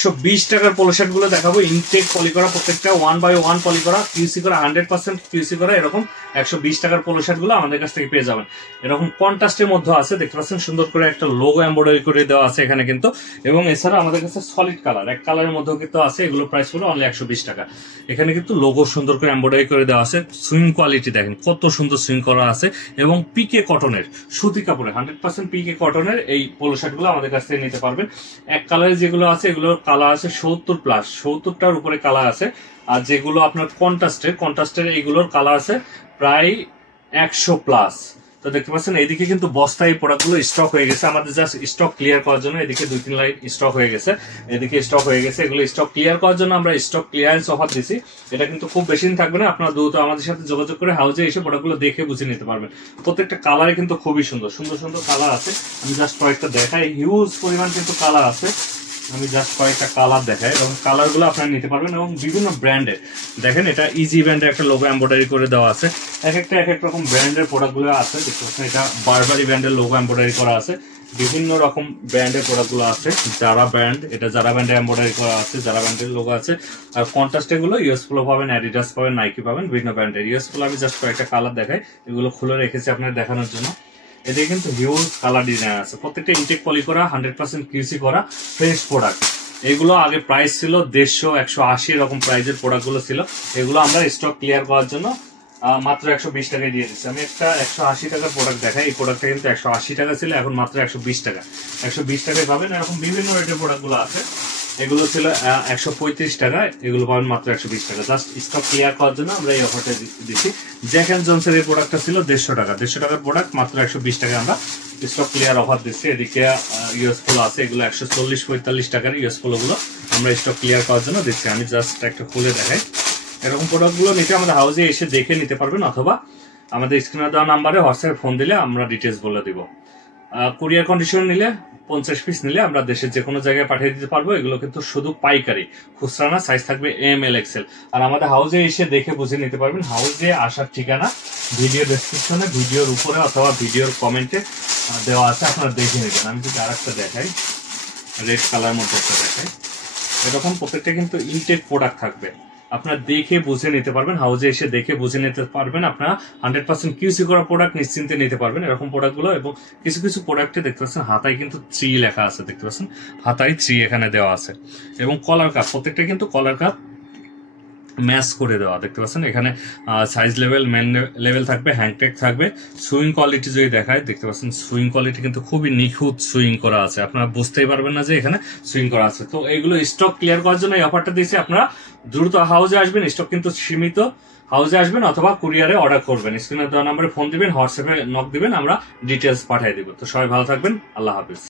120 টাকার polo shirt গুলো দেখাবো, ইনটেক পলি করা, প্রত্যেকটা 1/1 পলি করা, কিউসি করা, 100% কিউসি করা। এরকম 120 টাকার পোলো শার্ট গুলো আমাদের কাছ থেকে পেয়ে যাবেন। এরকম কন্ট্রাস্টের মধ্যে আছে, দেখতে পাচ্ছেন সুন্দর করে একটা লোগো এমব্রয়ডারি করে দেওয়া আছে এখানে কিন্তু। এবং এছাড়া আমাদের কাছে সলিড কালার, এক কালারের মধ্যেও কিন্তু আছে, এগুলো প্রাইস হলো অনলি 120 টাকা। এখানে কিন্তু লোগো সুন্দর করে এমব্রয়ডারি করে দেওয়া আছে। সুইং কোয়ালিটি দেখেন কত সুন্দর সুইং করা আছে, এবং পিকে কটনের সুতি কাপড়ে 100% পিকে কটনের এই পোলো শার্ট গুলো আমাদের কাছ থেকে নিতে পারবেন। এক কালারে যেগুলো আছে এগুলোর কালার আছে 70+, 70টার উপরে কালার আছে। আর যেগুলো আপনার কন্ট্রাস্টের এইগুলোর কালার আছে প্রায় 100+। তো দেখতে পাচ্ছেন এইদিকে কিন্তু বস্তায় প্রোডাক্টগুলো স্টক হয়ে গেছে, আমাদের জাস্ট স্টক ক্লিয়ার করার জন্য। এদিকে 2-3 লাইন স্টক হয়ে গেছে, এদিকে স্টক হয়ে গেছে। এগুলো স্টক ক্লিয়ার করার জন্য আমরা স্টক ক্লিয়ারেন্স অফার দিছি। এটা কিন্তু খুব বেশি দিন থাকবে না, আপনারা দ্রুত আমাদের সাথে যোগাযোগ করে হাউজে এসে প্রোডাক্টগুলো দেখে বুঝে নিতে পারবেন। প্রত্যেকটা কালারে কিন্তু খুবই সুন্দর সুন্দর সুন্দর কালার আছে। আমি জাস্ট কয়েকটা দেখাই, হিউজ পরিমাণ কিন্তু কালার আছে। আমি জাস্ট কয়েকটা কালার দেখাই, এবং কালারগুলো আপনারা নিতে পারবেন। এবং বিভিন্ন ব্র্যান্ডের দেখেন, এটা ইজি ব্র্যান্ডের একটা লোগো এমব্রয়ডারি করে দেওয়া আছে। এক এক রকম ব্র্যান্ডের প্রোডাক্টগুলো আছে, দেখতে পাচ্ছেন এটা বারবারি ব্র্যান্ডের লোগো এমব্রয়ডারি করা আছে। বিভিন্ন রকম ব্র্যান্ডের প্রোডাক্টগুলো আছে, যারা ব্র্যান্ড, এটা যারা ব্র্যান্ডে এমব্রয়ডারি করা আছে, যারা ব্র্যান্ডের লোগো আছে। আর কন্ট্রাস্টে গুলো ইউএস পোলো পাবেন, অ্যাডিডাস পাবেন, নাইকি পাবেন, বিভিন্ন ব্র্যান্ডের। ইউএস পোলো আমি জাস্ট কয়েকটা কালার দেখাই, এগুলো খুলে রেখেছি আপনার দেখানোর জন্য। এদিকে কিন্তু হিউজ কালার ডিজাইন আছে, প্রত্যেকটা ইনটেক পলি করা, 100% কিউসি করা ফ্রেশ প্রোডাক্ট। এগুলো আগে প্রাইস ছিল 150, 180 এরকম প্রাইজের প্রোডাক্ট গুলো ছিল। এগুলো আমরা স্টক ক্লিয়ার করার জন্য মাত্র 120 টাকায় দিয়ে দিচ্ছি। আমি একটা 180 টাকার প্রোডাক্ট দেখাই, এই প্রোডাক্টটা কিন্তু 180 টাকা ছিল, এখন মাত্র 120 টাকা। 120 টাকায় পাবেন। এরকম বিভিন্ন রেটের প্রোডাক্ট গুলো আছে, এগুলো ছিল 135 টাকা, এগুলো পাবেন মাত্র 120 টাকা। জাস্ট স্টক ক্লিয়ার করার জন্য আমরা এই অফারটা দিচ্ছি। জ্যাক এন্ড জনসের এই প্রোডাক্টটা ছিল 150 টাকা, 150 টাকার প্রোডাক্ট মাত্র 120 টাকা আমরা স্টক ক্লিয়ার অফার দিচ্ছি। এদিকে ইউএস পোলো আছে, এগুলো 140-45 টাকার ইউএস পোলো গুলো আমরা স্টক ক্লিয়ার করার জন্য দিচ্ছি। আমি জাস্ট একটা খুলে দেখাই। এরকম প্রোডাক্ট গুলো নিতে আমাদের হাউসে এসে দেখে নিতে পারবেন, অথবা আমাদের স্ক্রিনে দেওয়া নাম্বারে হোয়াটসঅ্যাপে ফোন দিলে আমরা ডিটেলস বলে দিব। কুরিয়ার কন্ডিশন নিলে 50 পিস নিলে আমরা দেশের যে কোনো জায়গায় পাঠিয়ে দিতে পারবো। এগুলো কিন্তু শুধু পাইকারি, খুচরা না, সাইজ থাকবে ML XL। আর আমাদের হাউসে এসে দেখে বুঝে নিতে পারবেন। হাউসে আসার ঠিকানা ভিডিও ডেসক্রিপশনে, ভিডিওর উপরে অথবা ভিডিওর কমেন্টে দেওয়া আছে, আপনারা দেখে নেবেন। আমি যদি আরেকটা দেখাই, রেড কালার মধ্যে একটা দেখাই, এরকম প্রত্যেকটা কিন্তু ইনটেক প্রোডাক্ট থাকবে, আপনারা দেখে বুঝে নিতে পারবেন। হাউজে এসে দেখে বুঝে নিতে পারবেন, আপনারা 100% কিউসি করা প্রোডাক্ট নিশ্চিন্তে নিতে পারবেন এরকম প্রোডাক্টগুলো। এবং কিছু কিছু প্রোডাক্টে দেখতে পাচ্ছেন হাতায় কিন্তু 3 লেখা আছে, দেখতে পাচ্ছেন হাতায় 3 এখানে দেওয়া আছে। এবং কলার কাপ, প্রত্যেকটা কিন্তু কলার কাপ ম্যাচ করে দেওয়া, দেখতে পাচ্ছেন এখানে সাইজ লেভেল, মেন লেভেল থাকবে, হ্যান্ডটেক থাকবে। সুইং কোয়ালিটি যদি দেখায়, দেখতে পাচ্ছেন সুইং কোয়ালিটি কিন্তু খুবই নিখুঁত সুইং করা আছে, আপনারা বুঝতেই পারবেন না যে এখানে সুইং করা আছে। তো এইগুলো স্টক ক্লিয়ার করার জন্য এই অফারটা দিয়েছি। আপনারা দ্রুত হাউজে আসবেন, স্টক কিন্তু সীমিত, হাউজে আসবেন অথবা কুরিয়ারে অর্ডার করবেন। স্ক্রিনে দেওয়া নম্বরে ফোন দিবেন, হোয়াটসঅ্যাপে নক দিবেন, আমরা ডিটেলস পাঠিয়ে দিব। তো সবাই ভালো থাকবেন, আল্লাহ হাফিজ।